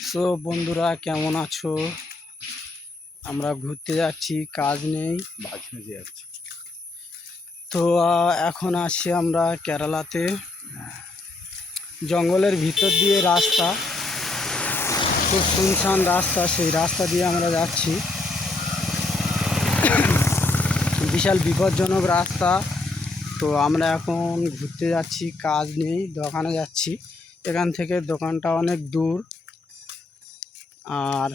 So বন্ধুরা, কেমন আছো? আমরা ঘুরতে যাচ্ছি, কাজ নেই। তো এখন আসছি আমরা কেরালাতে। জঙ্গলের ভিতর দিয়ে রাস্তা, খুব শুনশান রাস্তা। সেই রাস্তা দিয়ে আমরা যাচ্ছি। বিশাল বিপজ্জনক রাস্তা। তো আমরা এখন ঘুরতে যাচ্ছি, কাজ নেই, দোকানে যাচ্ছি। এখান থেকে দোকানটা অনেক দূর। আর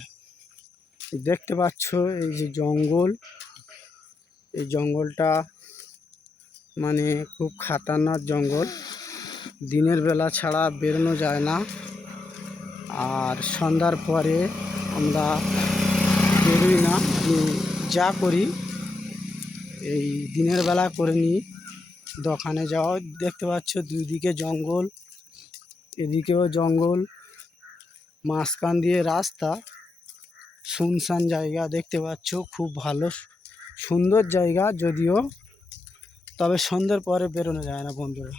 দেখতে পাচ্ছ এই যে জঙ্গল, এই জঙ্গলটা মানে খুব খাতারনাক জঙ্গল। দিনের বেলা ছাড়া বেরোনো যায় না। আর সন্ধ্যার পরে আমরা বেরোই না। যা করি এই দিনের বেলা করে নিই। দোকানে যাওয়া, দেখতে পাচ্ছ দুই দিকে জঙ্গল, এদিকেও জঙ্গল, মাঝখান দিয়ে রাস্তা, শুনশান জায়গা। দেখতে পাচ্ছ খুব ভালো সুন্দর জায়গা, যদিও তবে সন্ধ্যের পরে বেরোনো যায় না বন্ধুরা।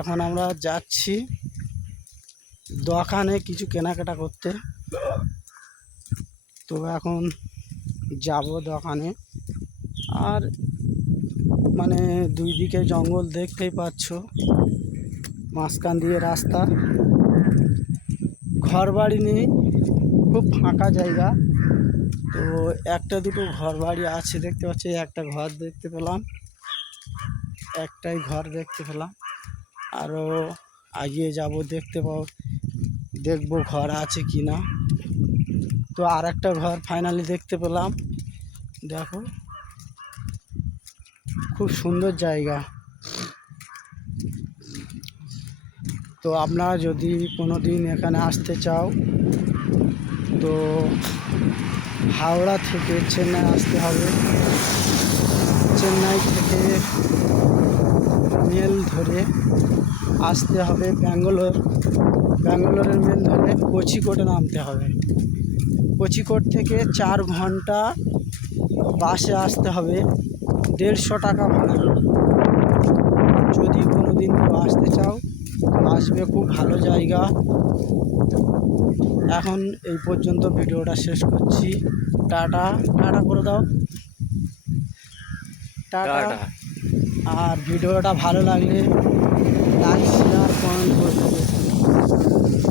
এখন আমরা যাচ্ছি দোকানে কিছু কেনাকাটা করতে। তো এখন যাব দোকানে। আর মানে দুই দিকে জঙ্গল, দেখতেই পাচ্ছ, মাঝখান দিয়ে রাস্তা, ঘর বাড়ি নেই, খুব ফাঁকা জায়গা। তো একটা দুটো ঘর বাড়ি আছে, দেখতে পাচ্ছি। একটা ঘর দেখতে পেলাম, একটাই ঘর দেখতে পেলাম। আরও এগিয়ে যাব, দেখবো ঘর আছে কি না। তো আর একটা ঘর ফাইনালি দেখতে পেলাম। দেখো, খুব সুন্দর জায়গা। তো আপনারা যদি কোনো দিন এখানে আসতে চাও, তো হাওড়া থেকে চেন্নাই আসতে হবে। চেন্নাই থেকে মেল ধরে আসতে হবে ব্যাঙ্গালোরের মেল ধরে কোচিকোডে নামতে হবে। কোচিকোড থেকে 4 ঘন্টা বাসে আসতে হবে, 150 টাকা ভাড়া। যদি কোনো দিন কেউ আসতে চাও আসবে, খুব ভালো জায়গা। এখন এই পর্যন্ত ভিডিওটা শেষ করছি। টাটা টাটা করে দাও, টাটা। আর ভিডিওটা ভালো লাগলে লাইক, শেয়ার, কমেন্ট করে দেবে।